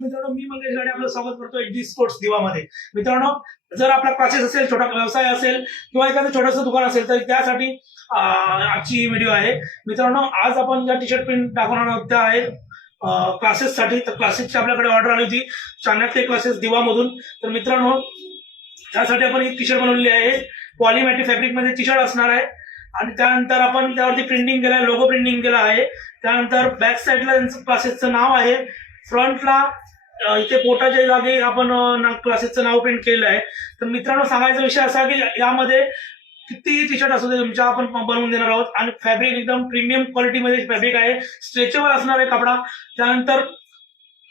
मित्रांनो, मी मंगेश गाडे आपलं स्वागत करतो एचडी स्पोर्ट्स दिवामध्ये. मित्रांनो, जर आपला क्लासेस असेल, छोटा व्यवसाय असेल किंवा एखादं छोटंसं दुकान असेल तर त्यासाठी आजची व्हिडिओ आहे. मित्रांनो, आज आपण ज्या टी शर्ट प्रिंट दाखवणार आहोत त्या आहेत क्लासेससाठी. तर क्लासेसची आपल्याकडे ऑर्डर आली होती चाणक्य क्लासेस दिवामधून. तर मित्रांनो, त्यासाठी आपण एक टी शर्ट बनवलेली आहे. पॉलिमॅटिक फॅब्रिकमध्ये टी शर्ट असणार आहे आणि त्यानंतर आपण त्यावरती प्रिंटिंग केलं आहे, लोगो प्रिंटिंग केला आहे. त्यानंतर बॅक साईडला त्यांचं क्लासेसचं नाव आहे, फ्रंटला इथे पोटाच्या जागी आपण क्लासेसचं नाव प्रिंट केलेलं आहे. तर मित्रांनो, सांगायचा विषय असा की यामध्ये कितीही टी शर्ट असू दे तुमच्या आपण बनवून देणार आहोत आणि फॅब्रिक एकदम प्रीमियम क्वालिटीमध्ये फॅब्रिक आहे, स्ट्रेचेबल असणार आहे कपडा. त्यानंतर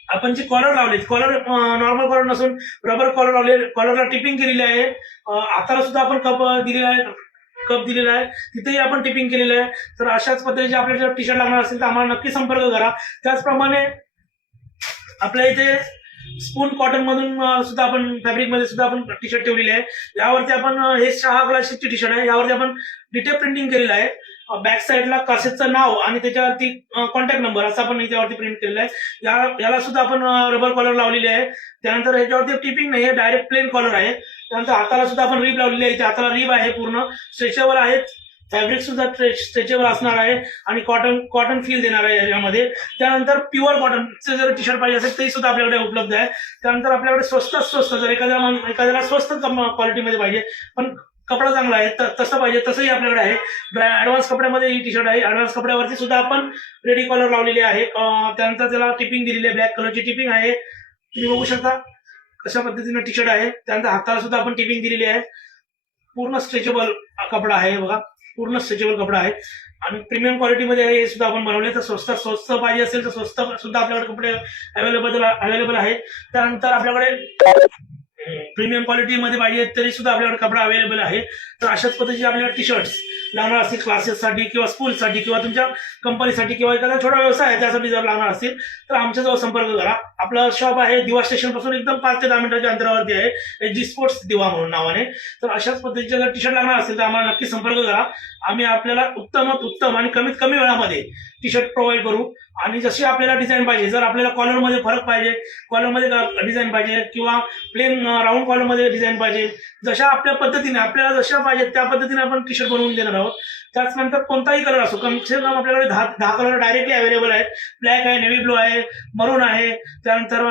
आपण जे कॉलर लावले, कॉलर नॉर्मल कॉलर नसून रबर कॉलर लावले, कॉलरला टिपिंग केलेली आहे. हाताला सुद्धा आपण कप दिलेला आहे, तिथेही आपण टिपिंग केलेलं आहे. तर अशाच पद्धतीचे आपल्याला टी शर्ट लागणार असेल तर आम्हाला नक्की संपर्क करा. त्याचप्रमाणे आपल्या इथे स्पून कॉटन मधून सुद्धा आपण फॅब्रिकमध्ये सुद्धा आपण टी शर्ट ठेवलेली आहे. यावरती आपण हे 6 क्लासेसची टी शर्ट आहे, यावरती आपण डिटेल प्रिंटिंग केलेलं आहे. बॅक साईडला क्लासेसचं नाव आणि त्याच्यावरती कॉन्टॅक्ट नंबर असं आपण याच्यावरती प्रिंट केलेलं आहे. याला सुद्धा आपण रबर कॉलर लावलेली आहे. त्यानंतर ह्याच्यावरती टिपिंग नाही आहे, डायरेक्ट प्लेन कॉलर आहे. त्यानंतर हाताला सुद्धा आपण रिब लावलेली आहे, इथे हाताला रिब आहे, पूर्ण स्ट्रेचेबल आहे. फॅब्रिक सुद्धा स्ट्रेचेबल असणार आहे आणि कॉटन फील देणार आहे याच्यामध्ये. त्यानंतर प्युअर कॉटनचे जर टी शर्ट पाहिजे असेल तरी सुद्धा आपल्याकडे उपलब्ध आहे. त्यानंतर आपल्याकडे स्वस्त जर एखाद्याला स्वस्त क्वालिटीमध्ये पाहिजे पण कपडा चांगला आहे तसं पाहिजे तसंही आपल्याकडे आहे. ऍडव्हान्स कपड्यामध्ये ही टी शर्ट आहे. ऍडव्हान्स कपड्यावरती सुद्धा आपण रेडी कॉलर लावलेली आहे. त्यानंतर त्याला टिपिंग दिलेली आहे, ब्लॅक कलरची टिपिंग आहे, तुम्ही बघू शकता कशा पद्धतीने टी शर्ट आहे. त्यानंतर हाताला सुद्धा आपण टिपिंग दिलेली आहे. पूर्ण स्ट्रेचेबल कपडा आहे, बघा पूर्ण स्ट्रेचेबल कपडा आहे आणि प्रीमियम क्वालिटीमध्ये हे सुद्धा आपण बनवले. तर स्वस्त पाहिजे असेल तर स्वस्त सुद्धा आपल्याकडे कपडे अवेलेबल आहे. त्यानंतर आपल्याकडे प्रीमियम क्वालिटीमध्ये पाहिजे तरी सुद्धा आपल्याकडे कपडा अवेलेबल आहे. तर अशाच पद्धतीचे आपल्याला टी शर्ट्स लागणार असतील क्लासेससाठी किंवा स्कूलसाठी किंवा तुमच्या कंपनीसाठी किंवा एखादा छोटा व्यवसाय आहे त्यासाठी जर लागणार असतील तर आमच्याजवळ संपर्क करा. आपलं शॉप आहे दिवा स्टेशन पासून एकदम 5 ते 10 मिनिटाच्या अंतरावरती आहे, एचडी स्पोर्ट्स दिवा म्हणून नावाने. तर अशाच पद्धतीचे जर टी शर्ट लागणार असेल तर आम्हाला नक्की संपर्क करा. आम्ही आपल्याला उत्तम आणि कमीत कमी वेळामध्ये टी शर्ट प्रोव्हाइड करू. आणि जशी आपल्याला डिझाईन पाहिजे, जर आपल्याला कॉलरमध्ये फरक पाहिजे, कॉलरमध्ये डिझाईन पाहिजे किंवा प्लेन राऊंड कॉलरमध्ये डिझाईन पाहिजे, जशा आपल्या पद्धतीने आपल्याला जशा पाहिजे त्या पद्धतीने आपण टी शर्ट बनवून देणार आहोत. त्याचनंतर कोणताही कलर असो, कम से कम आपल्याकडे 10 कलर डायरेक्टली अवेलेबल आहेत. ब्लॅक आहे, नेव्ही ब्लू आहे, मरून आहे, त्यानंतर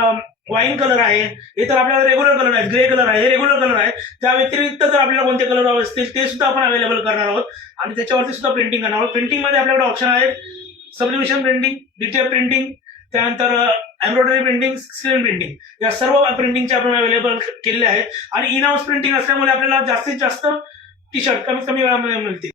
वाईन कलर आहे. हे तर आपल्याला रेग्युलर कलर आहेत. ग्रे कलर आहे, हे रेग्युलर कलर आहे. त्या व्यतिरिक्त जर आपल्याला कोणते कलर असतील ते सुद्धा आपण अवेलेबल करणार आहोत आणि त्याच्यावरती सुद्धा प्रिंटिंग करणार आहोत. प्रिंटिंग मध्ये आपल्याकडे ऑप्शन आहेत सबलिमेशन प्रिंटिंग, डिटेल प्रिंटिंग, त्यानंतर एम्ब्रॉयडरी प्रिंटिंग, स्क्रीन प्रिंटिंग, या सर्व प्रिंटिंगचे आपण अवेलेबल केलेले आहेत. आणि इन हाऊस प्रिंटिंग असल्यामुळे आपल्याला जास्तीत जास्त टी शर्ट कमीत कमी वेळामध्ये मिळते.